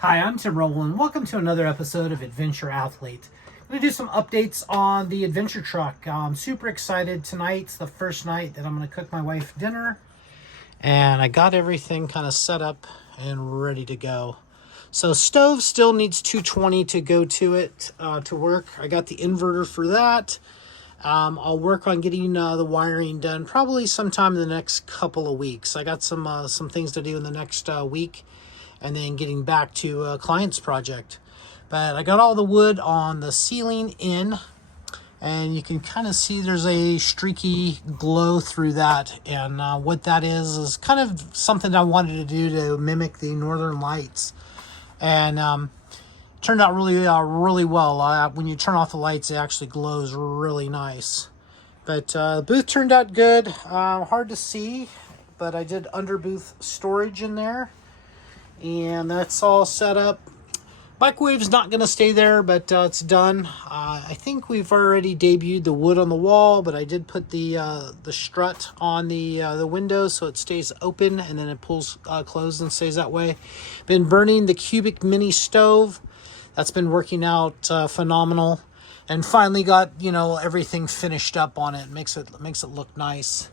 Hi, I'm Tim Rowland. Welcome to another episode of Adventure Athlete. I'm going to do some updates on the adventure truck. I'm super excited. Tonight's the first night that I'm going to cook my wife dinner. And I got everything kind of set up and ready to go. So stove still needs 220 to go to it to work. I got the inverter for that. I'll work on getting the wiring done probably sometime in the next couple of weeks. I got some things to do in the next week, and then getting back to a client's project. But I got all the wood on the ceiling in, and you can kind of see there's a streaky glow through that. And what that is kind of something I wanted to do to mimic the northern lights. And turned out really well. When you turn off the lights, it actually glows really nice. But the booth turned out good. Hard to see, but I did under booth storage in there. And that's all set up. Microwave's not going to stay there, but it's done. I think we've already debuted the wood on the wall, but I did put the strut on the window so it stays open and then it pulls closed and stays that way. Been burning the cubic mini stove. That's been working out phenomenal, and finally got everything finished up on it. Makes it look nice.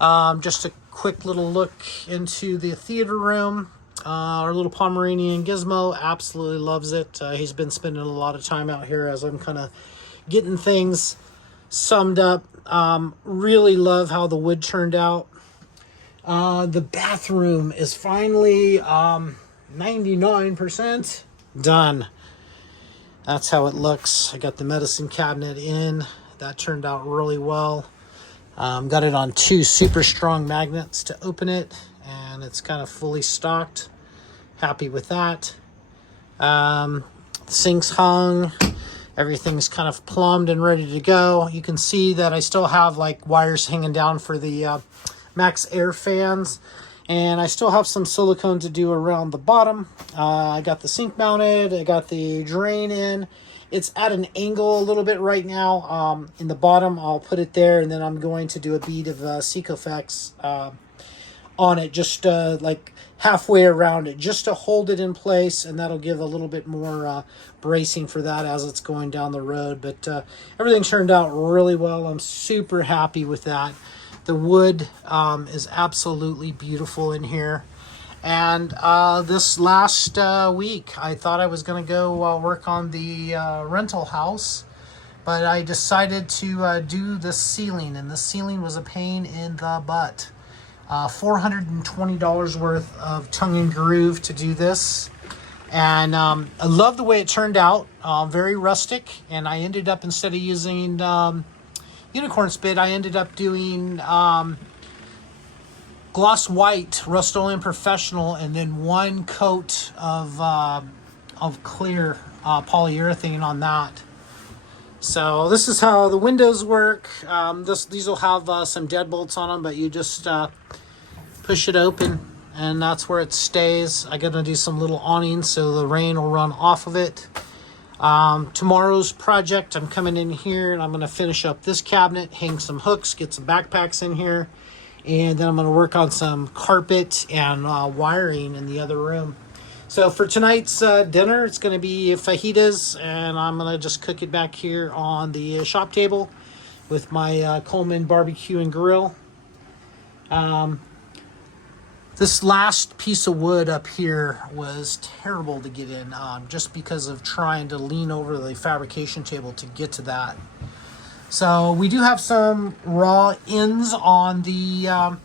Just a quick little look into the theater room. Our little Pomeranian Gizmo absolutely loves it. He's been spending a lot of time out here as I'm kind of getting things summed up. Really love how the wood turned out. The bathroom is finally 99% done. That's how it looks. I got the medicine cabinet in. That turned out really well. Got it on 2 super strong magnets to open it, and it's kind of fully stocked. Happy with that. Sinks hung. Everything's kind of plumbed and ready to go. You can see that I still have like wires hanging down for the Max Air fans, and I still have some silicone to do around the bottom. I got the sink mounted. I got the drain in. It's at an angle a little bit right now. In the bottom, I'll put it there, and then I'm going to do a bead of Secofex on it, just like halfway around it, just to hold it in place, and that'll give a little bit more bracing for that as it's going down the road. But everything turned out really well. I'm super happy with that. The wood is absolutely beautiful in here. And this last week, I thought I was going to go work on the rental house, but I decided to do the ceiling, and the ceiling was a pain in the butt. $420 worth of tongue and groove to do this. And I love the way it turned out. Very rustic. And I ended up, instead of using unicorn spit, I ended up doing gloss white Rust-Oleum Professional, and then 1 coat of clear polyurethane on that. So this is how the windows work. These will have some deadbolts on them, but you just push it open, and that's where it stays. I'm going to do some little awnings so the rain will run off of it. Tomorrow's project, I'm coming in here and I'm going to finish up this cabinet, hang some hooks, get some backpacks in here, and then I'm going to work on some carpet and wiring in the other room. So for tonight's dinner, it's going to be fajitas, and I'm going to just cook it back here on the shop table with my Coleman barbecue and grill. This last piece of wood up here was terrible to get in, just because of trying to lean over the fabrication table to get to that. So we do have some raw ends on the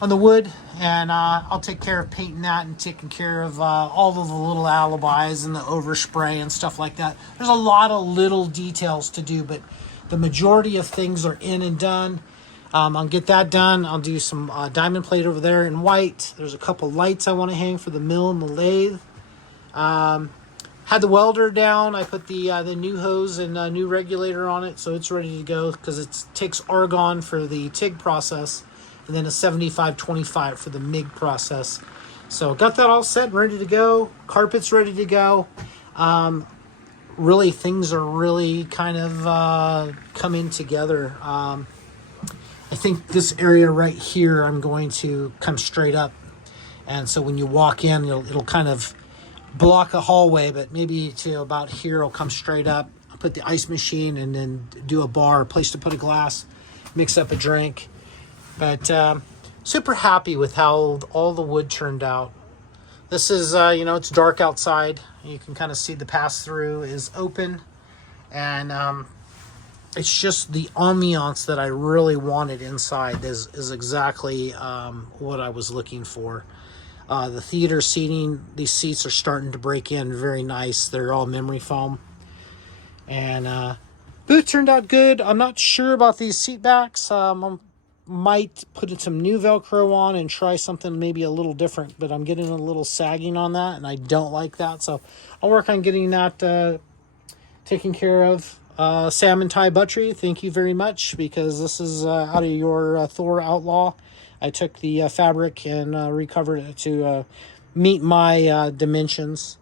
wood, and I'll take care of painting that and taking care of all of the little alibis and the overspray and stuff like that. There's a lot of little details to do, but the majority of things are in and done. I'll get that done. I'll do some diamond plate over there in white. There's a couple lights I want to hang for the mill and the lathe. Had the welder down. I put the new hose and new regulator on it, so it's ready to go, because it takes argon for the TIG process, and then a 75-25 for the MIG process. So got that all set and ready to go. Carpet's ready to go. Really, things are really kind of coming together. I think this area right here, I'm going to come straight up. And so when you walk in, it'll kind of block a hallway, but maybe to about here I'll come straight up. I'll put the ice machine and then do a bar, a place to put a glass, mix up a drink. But super happy with how all the wood turned out. This is, it's dark outside. You can kind of see the pass-through is open. And it's just the ambiance that I really wanted inside is exactly what I was looking for. The theater seating, these seats are starting to break in very nice. They're all memory foam. And booth turned out good. I'm not sure about these seat backs. I might put some new Velcro on and try something maybe a little different, but I'm getting a little sagging on that, and I don't like that. So I'll work on getting that taken care of. Sam and Ty Buttrey, thank you very much, because this is out of your Thor Outlaw. I took the fabric and recovered it to meet my dimensions.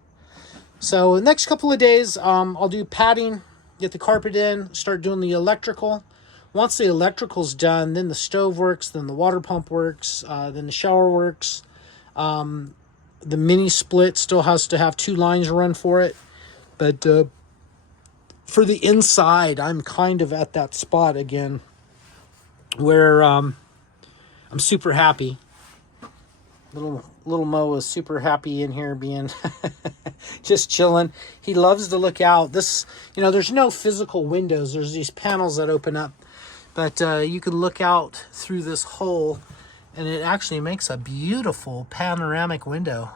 So the next couple of days, I'll do padding, get the carpet in, start doing the electrical. Once the electrical's done, then the stove works, then the water pump works, then the shower works. The mini split still has to have 2 lines run for it. But for the inside, I'm kind of at that spot again where I'm super happy. Little Mo is super happy in here being just chilling. He loves to look out. This, there's no physical windows. There's these panels that open up. But you can look out through this hole, and it actually makes a beautiful panoramic window.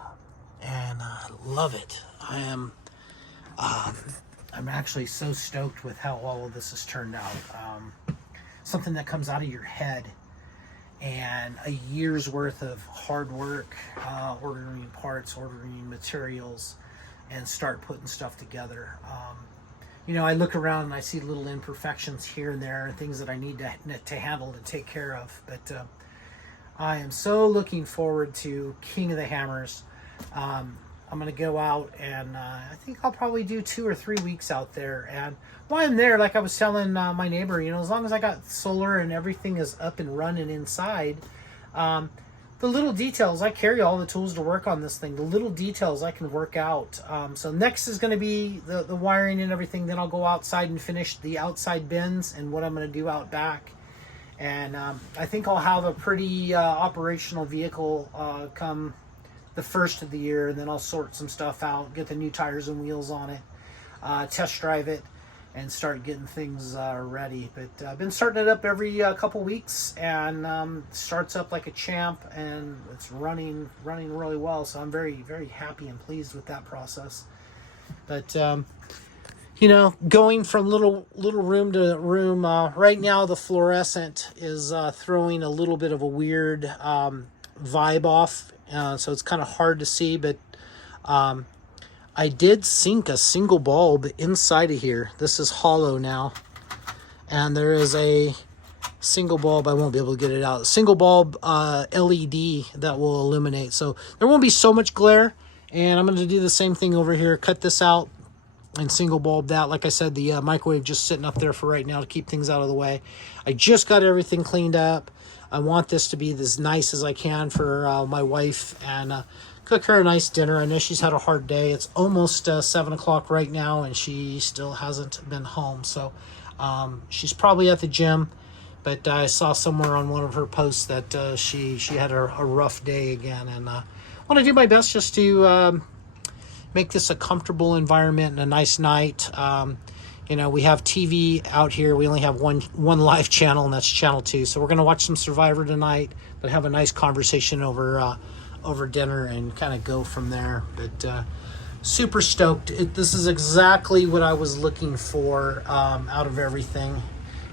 And I love it. I'm actually so stoked with how all of this has turned out. Something that comes out of your head, and a year's worth of hard work, ordering parts, ordering materials, and start putting stuff together. I look around and I see little imperfections here and there, and things that I need to handle and take care of. But I am so looking forward to King of the Hammers. I'm going to go out, and I think I'll probably do 2 or 3 weeks out there. And while I'm there, like I was telling my neighbor, as long as I got solar and everything is up and running inside, the little details, I carry all the tools to work on this thing. The little details I can work out. So next is going to be the wiring and everything. Then I'll go outside and finish the outside bins and what I'm going to do out back. And I think I'll have a pretty operational vehicle come the first of the year. And then I'll sort some stuff out, get the new tires and wheels on it, test drive it, and start getting things ready. But I've been starting it up every couple weeks, and starts up like a champ, and it's running really well. So I'm very, very happy and pleased with that process. But going from little room to room, right now the fluorescent is throwing a little bit of a weird vibe off, so it's kind of hard to see. But I did sink a single bulb inside of here. This is hollow now. And there is a single bulb. I won't be able to get it out. Single bulb LED that will illuminate. So there won't be so much glare. And I'm going to do the same thing over here. Cut this out and single bulb that. Like I said, the microwave just sitting up there for right now to keep things out of the way. I just got everything cleaned up. I want this to be as nice as I can for my wife, and cook her a nice dinner. I know she's had a hard day. It's almost 7 o'clock right now, and she still hasn't been home. So she's probably at the gym, but I saw somewhere on one of her posts that she had a rough day again. And I want to do my best just to make this a comfortable environment and a nice night. We have TV out here. We only have one live channel, and that's channel 2. So we're going to watch some Survivor tonight, but have a nice conversation over dinner and kind of go from there. But super stoked. This is exactly what I was looking for out of everything.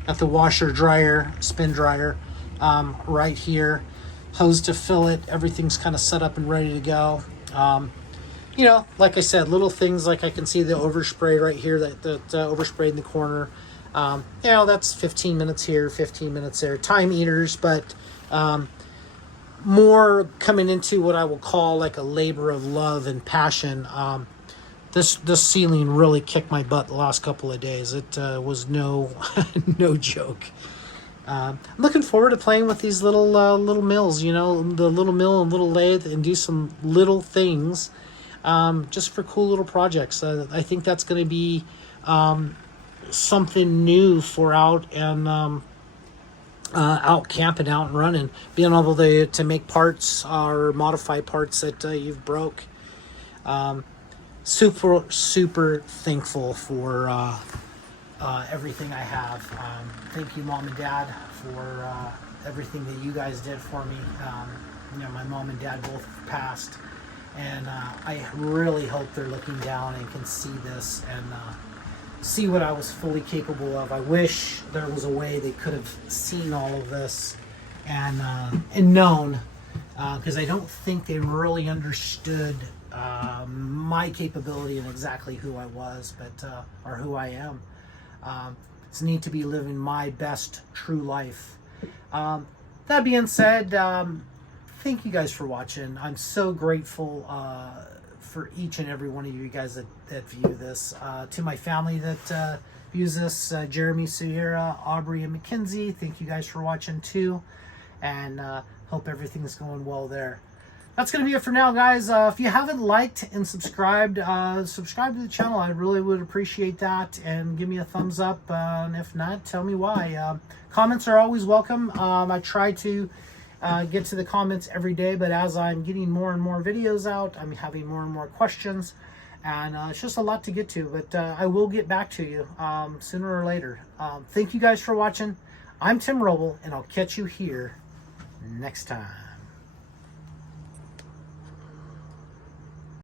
Got the washer dryer, spin dryer right here. Hose to fill it. Everything's kind of set up and ready to go. Like I said, little things like I can see the overspray right here, that oversprayed in the corner. That's 15 minutes here, 15 minutes there. Time eaters, but more coming into what I will call like a labor of love and passion. This ceiling really kicked my butt the last couple of days. It was no joke. I'm looking forward to playing with these little mills, the little mill and little lathe, and do some little things just for cool little projects. I think that's going to be something new for out and out camping, out and running, being able to make parts or modify parts that you've broke. Super thankful for everything I have. Thank you, Mom and Dad, for everything that you guys did for me. My mom and dad both passed, and I really hope they're looking down and can see this and see what I was fully capable of. I wish there was a way they could have seen all of this and known, because I don't think they really understood my capability and exactly who I was, or who I am. It's neat to be living my best true life. That being said, thank you guys for watching. I'm so grateful for each and every one of you guys that view this. To my family that views this, Jeremy, Sierra, Aubrey, and Mackenzie, thank you guys for watching too, and hope everything's going well there. That's going to be it for now, guys. If you haven't liked and subscribed, subscribe to the channel. I really would appreciate that, and give me a thumbs up, and if not, tell me why. Comments are always welcome. I try to get to the comments every day, but as I'm getting more and more videos out, I'm having more and more questions, and it's just a lot to get to, but I will get back to you sooner or later. Thank you guys for watching. I'm Tim Roble, and I'll catch you here next time.